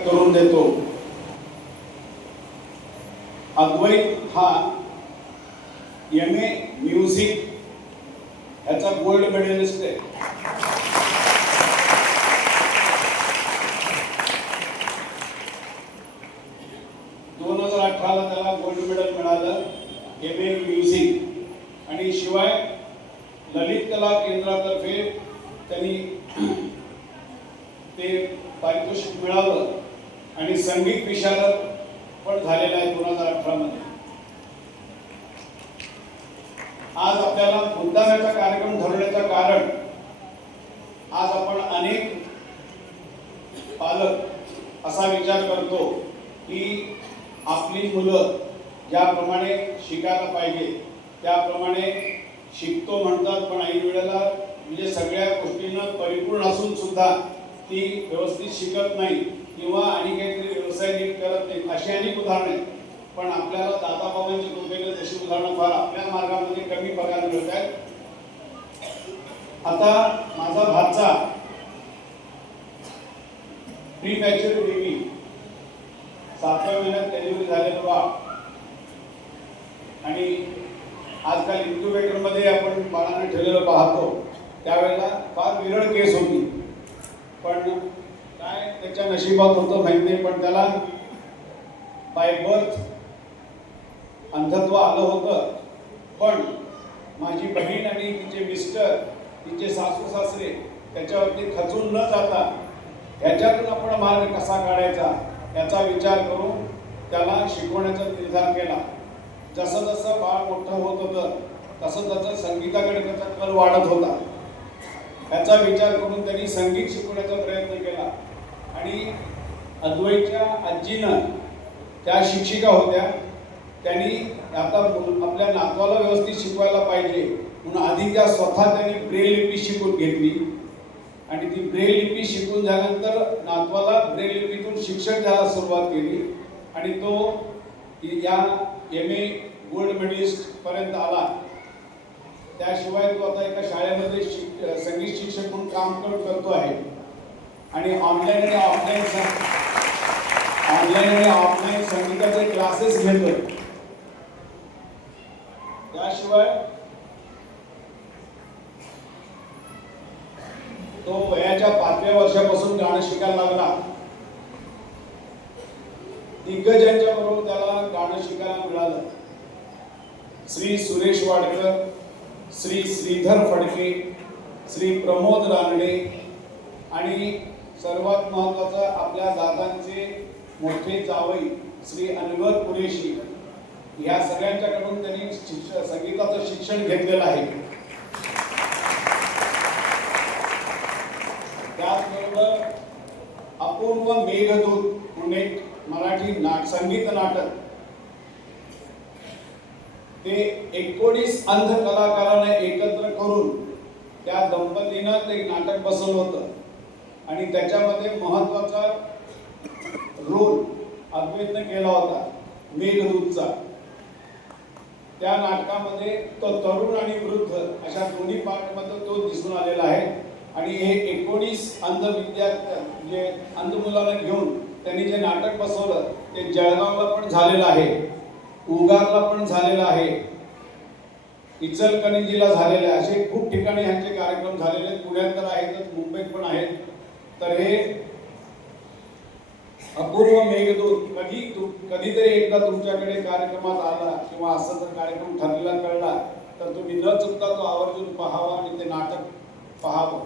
करून देतो। अद्वैत हा MA म्युझिक याचा गोल्ड मेडलिस्ट आहे। 2018 ला त्याला गोल्ड मेडल मिळालं MA म्युझिक। आणि शिवाय ललित कला केंद्रातर्फे त्यांनी ते पारितोषिक मिळालं आणि संगीत विशारद पण झालेला आहे 2018 मध्ये। आज आपल्याला मुद्दामाचा कार्यक्रम ठरवण्याचं कारण आज आपण अनेक पालक असा विचार करतो की आपली मुलं ज्याप्रमाणे शिकायला पाहिजे त्याप्रमाणे शिकतो म्हणतात, पण ऐन वेळेला म्हणजे सगळ्या गोष्टींना परिपूर्ण असून सुद्धा ती व्यवस्थित शिकत नाही किंवा आणि काहीतरी व्यवसाय नीट करत नाही, अशी अनेक उदाहरणे। पण आपल्याला दादाबाबांची कृपेने तशी उदाहरणं फार आपल्या मार्गामध्ये कमी बघायला मिळत आहेत। आता माझा भाचा प्री मॅच्युअर बेबी 7व्या महिन्यात डिलिव्हरी झालेलं बा, आणि आजकाल इन्क्युबेटर मध्ये आपण बाळांना ठेवलेलं पाहतो त्यावेळेला फार विरळ केस होती, पण काय त्याच्या नशिबात होतं माहित नाही, पण त्याला बाय बर्थ अंधत्व आलं होतं। पण माझी बहीण आणि तिचे मिस्टर, तिचे सासू सासरे त्याच्यावरती खचून न जाता ह्याच्यातून आपण मार्ग कसा काढायचा याचा विचार करून त्याला शिकवण्याचा निर्धार केला। जसं जसं बाळ मोठं होत होतं तसं तसं संगीताकडे त्याचा कल वाढत होता। याचा विचार करून त्यांनी संगीत शिकवण्याचा प्रयत्न केला। आणि अद्वैतच्या आजीनं, त्या शिक्षिका होत्या, त्यांनी आता आपल्या नातवाला व्यवस्थित शिकवायला पाहिजे म्हणून आधी त्या स्वतः त्यांनी ब्रेल लिपी शिकून घेतली। आणि ती ब्रेल लिपी शिकून झाल्यानंतर नातवाला ब्रेल लिपीतून शिक्षण द्यायला सुरुवात केली आणि तो या MA गोल्ड मेडलिस्ट पर्यंत आला। त्याशिवाय तो आता एका शाळेमध्ये संगीत शिक्षक म्हणून काम करतो आहे आणि ऑनलाईन आणि ऑफलाईन संगीताचे क्लासेस घेतोय। त्याशिवाय तो वयाच्या 5व्या वर्षापासून गाणं शिकायला लागला। दिग्गजांच्या बरोबर त्याला गाणं शिकायला मिळालं। श्री सुरेश वाडकर, श्री श्रीधर फडके, श्री प्रमोद रानडे आणि सर्वात महत्त्वाचं आपल्या दादांचे मोठे जावई श्री अनवर कुरेशी, या सगळ्यांच्याकडून त्यांनी संगीताचं शिक्षण घेतलेलं आहे। त्याचबरोबर अपूर्व मेघदूत म्हणून एक मराठी संगीत नाटक, ते 19 अंध कलाकारांना एकत्र करून त्या दंपतीनं ते नाटक बसवलं होतं आणि त्याच्यामध्ये महत्त्वाचा रोल अद्वैतने केला होता मेघदूतचा। त्या नाटकामध्ये तो तरुण आणि वृद्ध अशा दोन्ही पार्टमध्ये तो दिसून आलेला आहे। आणि हे 19 अंध विद्यार्थी जे अंध मुलांना घेऊन त्यांनी जे नाटक बसवलं ते जळगावला पण झालेलं आहे, उगारला पण झालेलं आहे, इचलकरंजीला झालेले आहे, असे खूप ठिकाणी ह्यांचे कार्यक्रम झालेले आहेत। पुण्यात तर आहेतच, मुंबईत पण आहेत। तर हे अपूर्व मेघदूत कधीतरी एकदा तुमच्याकडे कार्यक्रमात आला किंवा असं जर कार्यक्रम ठरलेला कळला तर तुम्ही न चुकता तो आवर्जून पाहावा आणि ते नाटक पाहावं।